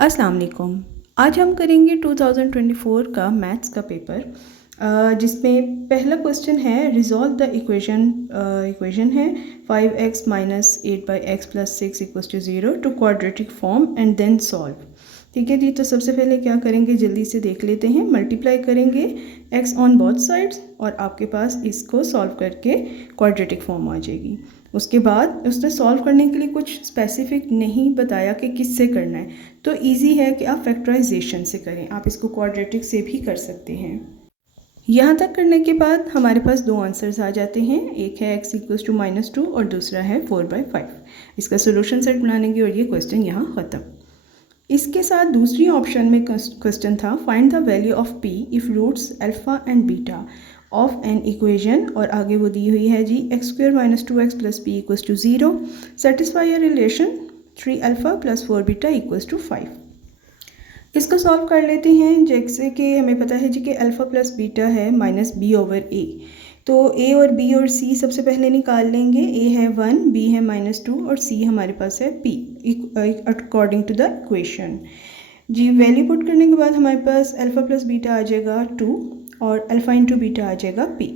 अस्सलाम वालेकुम। आज हम करेंगे 2024 का मैथ्स का पेपर जिसमें पहला क्वेश्चन है रिजॉल्व द इक्वेशन है 5x minus 8/x plus 6 equals to 0 to quadratic form and then solve. ठीक है जी, तो सबसे पहले क्या करेंगे जल्दी से देख लेते हैं। मल्टीप्लाई करेंगे x ऑन बोथ साइड्स और आपके पास इसको सॉल्व करके क्वाड्रेटिक फॉर्म आ जाएगी। उसके बाद उसने सॉल्व करने के लिए कुछ स्पेसिफिक नहीं बताया कि किससे करना है, तो इजी है कि आप फैक्टराइजेशन से करें। आप इसको क्वाड्रेटिक से भी कर सकते हैं। यहाँ तक करने के बाद हमारे पास दो आंसर्स आ जाते हैं, एक है x इक्वल्स टू -2 और दूसरा है 4/5। इसका सोल्यूशन सेट बनाएंगे और ये क्वेश्चन यहाँ ख़त्म। इसके साथ दूसरी ऑप्शन में क्वेश्चन था find the value of p if roots alpha and beta of an equation, और आगे वो दी हुई है जी x² - 2x plus p equals to 0, satisfy a relation 3α plus 4β equals to 5। इसको सॉल्व कर लेते हैं। जैसे कि हमें पता है जी कि अल्फ़ा प्लस बीटा है -b/a, तो a और b और c सबसे पहले निकाल लेंगे। a है 1, b है -2 और c हमारे पास है p according to the equation. जी वैल्यू पुट करने के बाद हमारे पास अल्फ़ा प्लस बीटा आ जाएगा 2 और अल्फ़ा इंटू बीटा आ जाएगा p।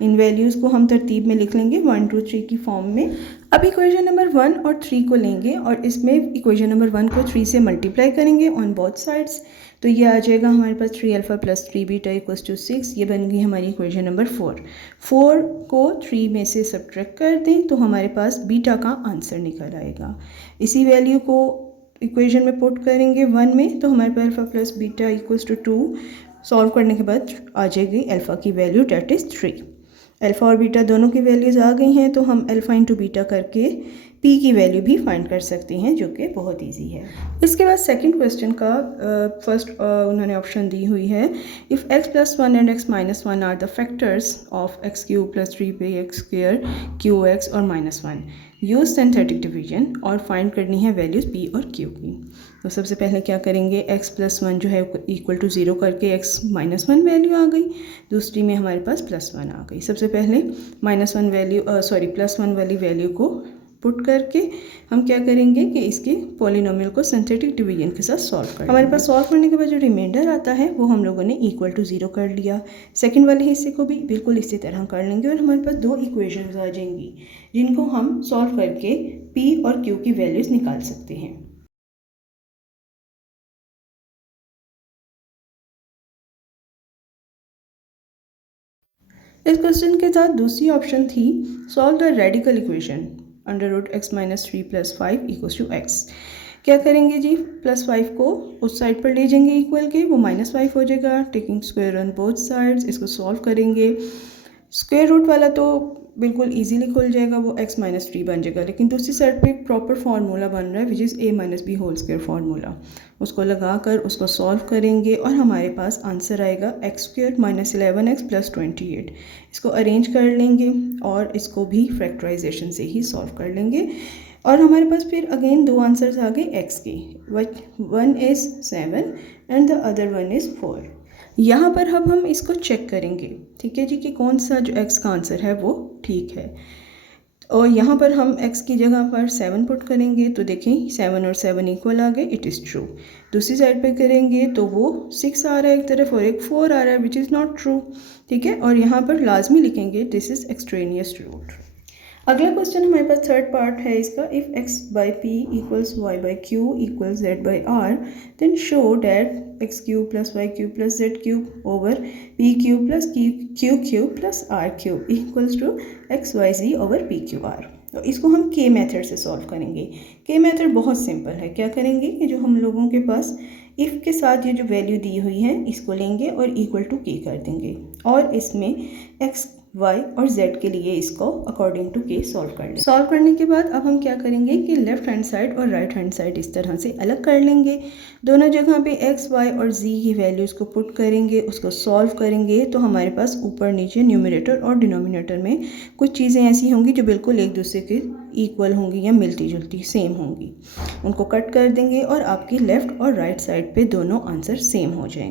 इन वैल्यूज़ को हम तरतीब में लिख लेंगे 1 2 3 की फॉर्म में। अब इक्वेशन नंबर 1 और 3 को लेंगे और इसमें इक्वेशन नंबर 1 को 3 से मल्टीप्लाई करेंगे ऑन बोथ साइड्स, तो ये आ जाएगा हमारे पास 3α प्लस 3β इक्वल्स टू 6। ये बन गई हमारी इक्वेशन नंबर 4। 4 को 3 में से सब्ट्रैक्ट कर दें तो हमारे पास बीटा का आंसर निकल आएगा। इसी वैल्यू को इक्वेशन में पुट करेंगे 1 में, तो हमारे पास alpha plus beta equals to 2। Solve करने के बाद आ जाएगी अल्फ़ा की वैल्यू डेट इज़ 3। अल्फ़ा और बीटा दोनों की वैल्यूज़ आ गई हैं, तो हम अल्फ़ा इंटू बीटा करके p की वैल्यू भी फाइंड कर सकते हैं, जो कि बहुत इजी है। इसके बाद सेकंड क्वेश्चन का फर्स्ट उन्होंने ऑप्शन दी हुई है if x + 1 and x - 1 are the factors of x³ + 3x² qx और -1, यूज सिंथेटिक डिवीजन और फाइंड करनी है वैल्यूज़ p और q की। तो सबसे पहले क्या करेंगे, x + 1 जो है इक्वल टू 0 करके x - 1 वैल्यू आ गई, दूसरी में हमारे पास +1 आ गई। सबसे पहले +1 वाली वैल्यू को पुट करके हम क्या करेंगे कि इसके पॉलिनोमियल को सिंथेटिक डिवीजन के साथ सॉल्व करेंगे। हमारे पास सॉल्व करने के बाद जो रिमाइंडर आता है वो हम लोगों ने इक्वल टू 0 कर लिया। सेकंड वाले हिस्से को भी बिल्कुल इसी तरह कर लेंगे और हमारे पास दो इक्वेशंस आ जाएंगी जिनको हम सॉल्व करके p और q की वैल्यूज़ निकाल सकते हैं। इस क्वेश्चन के साथ दूसरी ऑप्शन थी solve the radical equation √x - 3 + 5 equals to x। क्या करेंगे जी, +5 को उस साइड पर ले जाएंगे इक्वल के, वो -5 हो जाएगा। Taking square on both sides, इसको सॉल्व करेंगे। स्क्वायर रूट वाला तो बिल्कुल इजीली खुल जाएगा, वो x - 3 बन जाएगा, लेकिन दूसरी साइड पे एक प्रॉपर फार्मूला बन रहा है which is a - b whole square formula. उसको लगा कर उसको सॉल्व करेंगे और हमारे पास आंसर आएगा x² - 11x + 28। इसको अरेंज कर लेंगे और इसको भी फैक्टराइजेशन से ही सॉल्व कर लेंगे और हमारे पास फिर अगेन दो आंसर्स आ गए x के, one is 7 and the other one is 4। यहाँ पर अब हम इसको चेक करेंगे, ठीक है जी, कि कौन सा जो x का आंसर है वो ठीक है। और यहाँ पर हम x की जगह पर 7 पुट करेंगे तो देखें 7 और 7 इक्वल आ गए, इट इज़ ट्रू। दूसरी साइड पे करेंगे तो वो 6 आ रहा है एक तरफ और एक 4 आ रहा है विच इज़ नॉट ट्रू, ठीक है। और यहाँ पर लाजमी लिखेंगे दिस इज़ एक्सट्रेनियस रूट। अगला क्वेश्चन हमारे पास थर्ड पार्ट है इसका, if x/p = y/q = z/r then show that x³ + y³ + z³ over p³ + q³ + r³ equals to xyz over pqr। तो इसको हम के मेथड से सॉल्व करेंगे। के मेथड बहुत सिंपल है। क्या करेंगे कि जो हम लोगों के पास इफ़ के साथ ये जो वैल्यू दी हुई है इसको लेंगे और इक्वल टू के कर देंगे और इसमें x y और z के लिए इसको अकॉर्डिंग टू के सॉल्व कर लेंगे। सॉल्व करने के बाद अब हम क्या करेंगे कि लेफ्ट हैंड साइड और राइट हैंड साइड इस तरह से अलग कर लेंगे। दोनों जगह पे x y और z की वैल्यूज़ को पुट करेंगे, उसको सॉल्व करेंगे तो हमारे पास ऊपर नीचे न्यूमरेटर और डिनोमिनेटर में कुछ चीज़ें ऐसी होंगी जो बिल्कुल एक दूसरे के इक्वल होंगी या मिलती जुलती सेम होंगी। उनको कट कर देंगे और आपकी लेफ़्ट और राइट साइड पे दोनों आंसर सेम हो जाएंगे।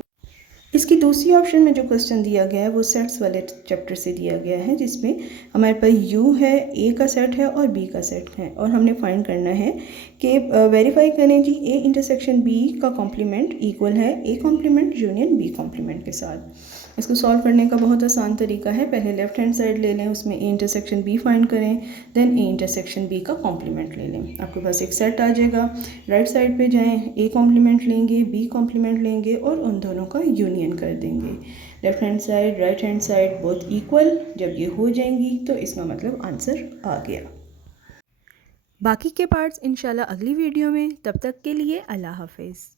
इसकी दूसरी ऑप्शन में जो क्वेश्चन दिया गया है वो सेट्स वाले चैप्टर से दिया गया है, जिसमें हमारे पास यू है, ए का सेट है और बी का सेट है, और हमने फाइंड करना है कि वेरीफाई करें जी ए इंटरसेक्शन बी का कॉम्प्लीमेंट इक्वल है A complement union B complement के साथ। इसको सॉल्व करने का बहुत आसान तरीका है, पहले लेफ्ट हैंड साइड ले लें, उसमें ए इंटरसेक्शन बी फाइंड करें, देन ए इंटरसेक्शन बी का कॉम्प्लीमेंट ले लें, आपके पास एक सेट आ जाएगा। राइट साइड पे जाएं, ए कॉम्प्लीमेंट लेंगे, बी कॉम्प्लीमेंट लेंगे और उन दोनों का यूनियन कर देंगे। Left hand side right hand side both equal, जब ये हो जाएंगी तो इसका मतलब आंसर आ गया। बाकी के पार्ट्स इंशाल्लाह अगली वीडियो में, तब तक के लिए अल्लाह हाफिज़।